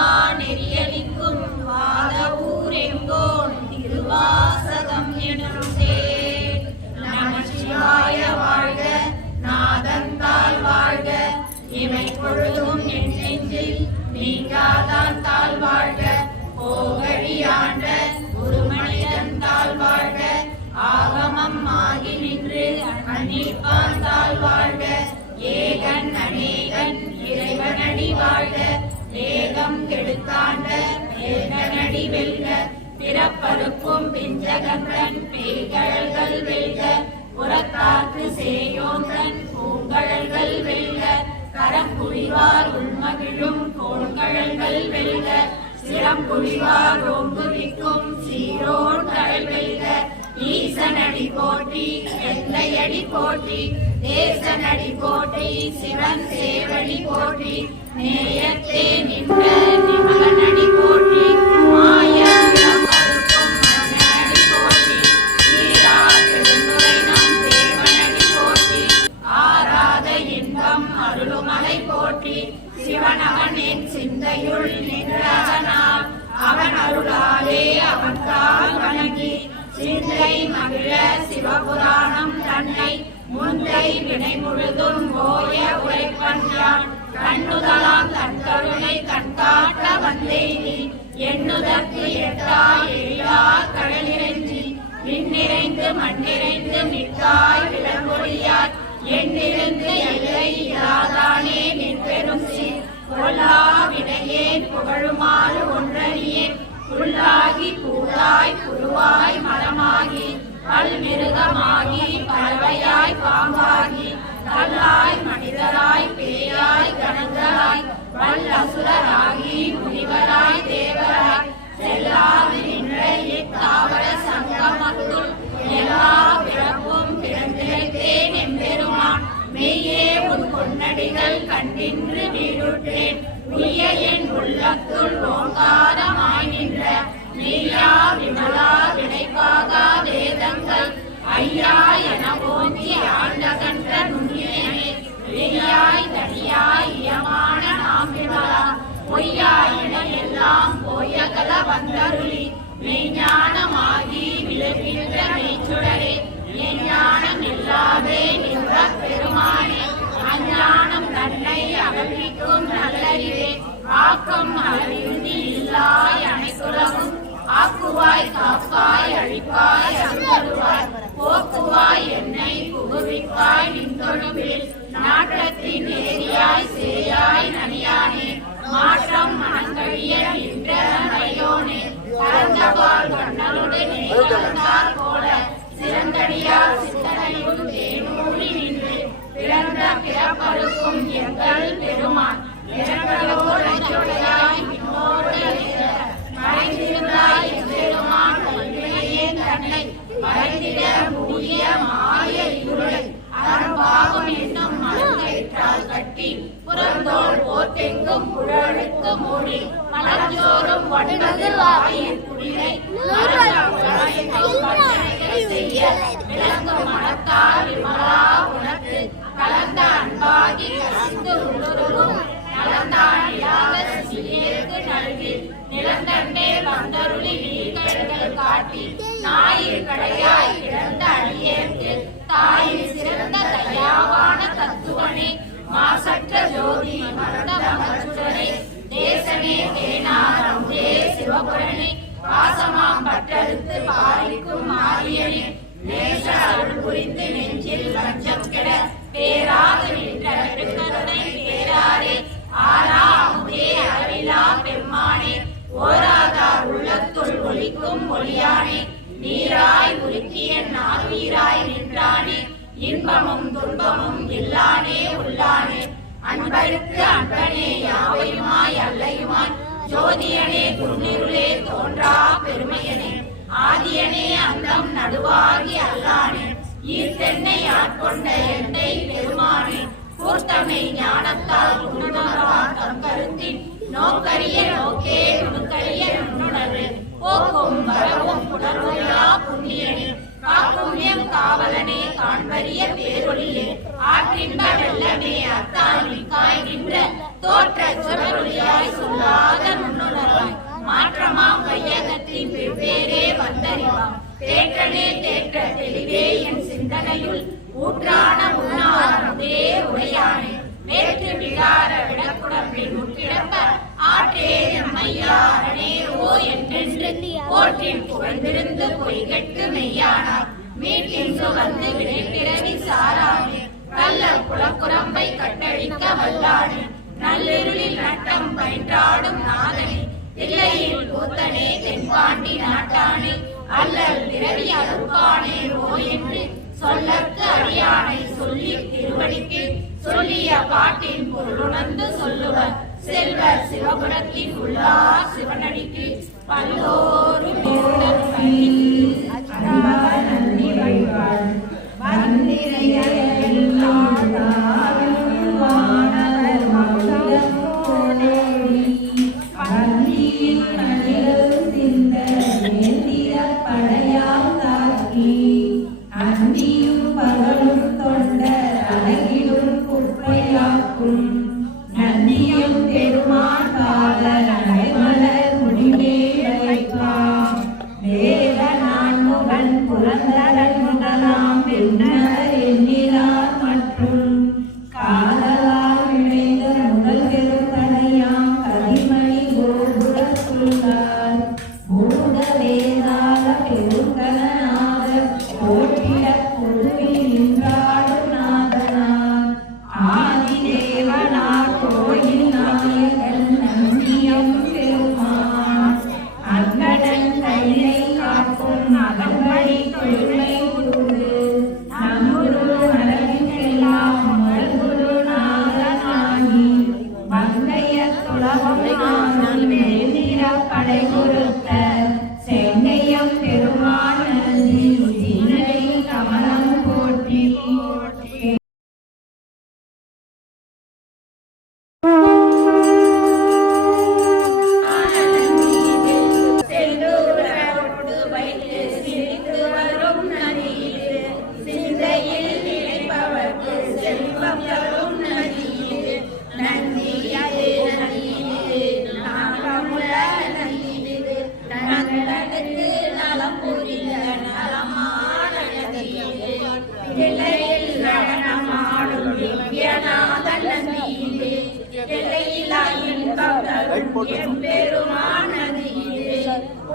வா நெறியலிக்கும் வாத ஊரெங்கோன் திருவாசகம் எனும் தேர். நமசிவாய வாழ்க நாதந்தாள் வாழ்க இமை பொழுதும் என் நெஞ்சில் நீங்காதான் தாழ் வாழ்க. போகழியாண்ட குருமணிதன் தாழ் வாழ்க ஆகமம் ஆகி நின்று அன்னிப்பான் தாழ் வாழ்க. ஏகன் அநேகன் இறைவனடி வாழ்க ஏகம் கெடுத்தாண்ட ஏகனடி வெல்க. பிறப்பருக்கும் பிஞ்சகந்தன் பேய்கழல்கள் வெல்க புறத்தார்க்கு சேயோந்தன் பூங்கழல்கள் வெல்க. கரம்புலிவார் உள்மகிழும் கோண்கழல்கள் வெல்க சிறம்புலிவார் ஓங்குவிக்கும் சீரோன் கழல் வெல்க. ஈசனடி போற்றி எல்லையடி போற்றி தேசனடி போற்றி சிவன் சேவடி போற்றி நேயத்தே நின்ற நிமலனடி போற்றி மாயம் மன்னனடி போற்றி ஈரா பெருந்துரை நம் தேவனடி போற்றி ஆராத இன்பம் அருளுமலை போற்றி. சிவன் அவன் என் சிந்தையுள் நின்றதனால் அவன் அருளாலே அவன் கால் வணங்கி சிந்தை மகிழ சிவபுராணம் தன்னை முந்தை வினை முழுதும் ஓய உரைப்பன் யான். கண்ணுதலாம் தன் கருணை கண்காட்ட வந்தேனி எண்ணுதற்கு எட்டா எழிலா கடலிறைஞ்சி விண்ணிறைந்து மண்ணிறைந்து மிக்காய் விளங்கொழியார் எண்ணிருந்து எல்லை இல்லாதானே நின் பெரும் சீர். கொல்லா வினையேன் புகழுமாறு ஒன்றறியேன் புல்லாகி பூதாய் புழுவாய் மரமாகி பல்மிருகமாகி பறவையாய் பாம்பாகி கல்லாய் மனிதராய் பேயாய் கணங்களாய் வல்லசுரராகி முனிவராய் தேவராய் செல்லாது நின்ற இத்தாவர சங்கமத்துள் எல்லா பிறப்பும் பிறந்திருந்தேன் எம்பெருமான். மெய்யே உன் பொன்னடிகள் கண்டின்று வீடுற்றேன் உய்ய என் உள்ளத்துள் ஓங்காரமாய் நின்ற மெய்யா விமலா வினைப்பாகா வேதங்கள் ஐயா என ஓங்கி ஆண்டகன்ற நுண்ணியனே. வெய்யாய் தனியாய் இயமான நாம் விமலா பொய்யாயின எல்லாம் போயகல வந்தருளி மெய்ஞானமாகி விளக்கின்ற மெய்ச்சுடரே. எஞ்ஞானம் இல்லாதே நின்ற பெருமானே அஞ்ஞானம் தன்னை அகழ்விக்கும் நல்லறிவே. ஆக்கம் அறிவுறுதி இல்லாய் அனைத்துலகும் ஆக்குவாய் காப்பாய் அழிப்பாய் அருள்வாய் போக்குவாய் என்னை புகுவிப்பாய் நின்றொழுவில் நாட்டத்தின் ஏரியாய் சேயாய் நனியானே. மாற்றம் மனங்கழிய நின்ற மறையோனே பரந்தபால் கண்ணலோடு நினைத்தார் போல சிறந்தடியார் சித்தனையும் தேனூறி நின்று பிறந்த பிறப்பருக்கும் எங்கள் பெருமான். இறங்களோடையாய் இன்னோடு மறைந்திருந்தாய் பெருமான் கல்வினையே தன்னை மறைந்திட மூடிய மாய இருளை அறம்பாவம் என்னும் மலங்கயிற்றால் கட்டி புறந்தோல் போத்தெங்கும் புழலுக்கு மூடி மலர்ச்சோறும் வடுவதில் ஆயின் குடிலை செய்ய விளங்கும் மனத்தால் விமலா உனக்கு கலந்த அன்பாகி கலந்து உள்ளுருவும் நலந்தான் இல்லாத சிறியருக்கு நல்கி நிலந்தண்டே வந்தருளி நீர்கள் காட்டி நாயிர் கடையாய் கிடந்த அடியேற்கு தாயின் சிறந்த தயாவான தத்துவனே. மாசற்ற ஜோதி மறந்த மகச்சுடனே தேசனே தேனாரே சிவபுரணே பாசமாம் பட்டெடுத்து பாரிக்கும் மாரியனே. நேச அருள் புரிந்து நெஞ்சில் வஞ்சம் கெட பேராது நின்ற பெருங்கருணை பேராரே. ஆரா அமுதே அளவிலா பெம்மானே ஓராதார் உள்ளத்துள் ஒளிக்கும் ஒளியானே. நீராய் உருக்கிய நாவீராய் நின்றானே இன்பமும் துன்பமும் இல்லானே உள்ளானே. அன்பருக்கு அன்பனே யாவையுமாய் அல்லையுமாய் ஜோதியனே குருநிருளே தோன்றா பெருமையனே. ஆதியனே அந்தம் நடுவாகி அல்லானே ஈர்த்தென்னை ஆட்கொண்ட எந்தை பெருமானே. கூர்த்தமை ஞானத்தால் உணர்வார் தம் கருத்தின் நோக்கரிய நோக்கே நுணுக்கரிய நுண்ணுணர்வு போக்கும் வரவும் புணர்வுயா புண்ணியனே. காப்புண்ணியம் காவலனே காண்பரிய பேரொழியே ஆற்றின்ப வெள்ளமே அத்தானி காய்கின்ற தோற்ற சுடரொளியாய் சொல்லாத நுண்ணுணர்வாய் மாற்றமாம் வையகத்தின் வெவ்வேறே வந்தறிவாம் தேற்றனே தேற்ற தெளிவே என் சிந்தனையுள் ஊற்றான உண்ணாரதே உடையானே வேற்று விகார விடக்குடம்பில் முற்றிடப்ப ஆற்றே நம்மையா அரணே ஓ என்றென்று போற்றின் புகழ்ந்திருந்து பொய்கெட்டு மெய்யானார் மீட்டின் சுகந்து விடைப்பிறவி சாரானே கள்ள குலக்குரம்பை கட்டழிக்க வல்லானே நள்ளிருளில் நட்டம் பயின்றாடும் நாதனே தில்லையில் கூத்தனே தென்பாண்டி நாட்டானே அல்லல் பிறவி அறுப்பானே ஓ என்று சொல்லற்கு அடியானை சொல்லி திருவடிக்கு சொல்லிய பாட்டின் பொருளுணர்ந்து சொல்லுவர் செல்வர் சிவபுரத்தின் உள்ளார் சிவனடிக்கு பல்லோரும்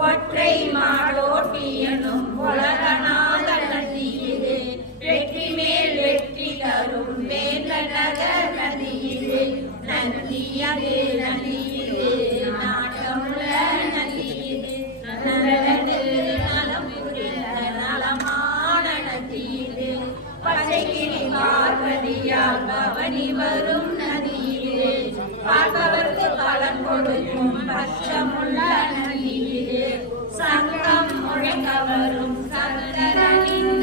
ஒற்றை மாடோட்டியனும் உலகநாத நதியிலே வெற்றி மேல் வெற்றி தரும் வேந்த நகர் நதியிலே நந்தியதே நதியிலே நாட்டமுள்ள நதியிலே நலனது நலம் புரிந்த நலமான நதியிலே பச்சைக்கிளி பார்வதியால் பவனி வரும் நதியிலே பார்ப்பவர்க்கு பலன் கொடுக்கும் பட்சமுள்ள நதியிலே சங்கம் முழங்க வரும் சங்கரனின்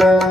நன்றி.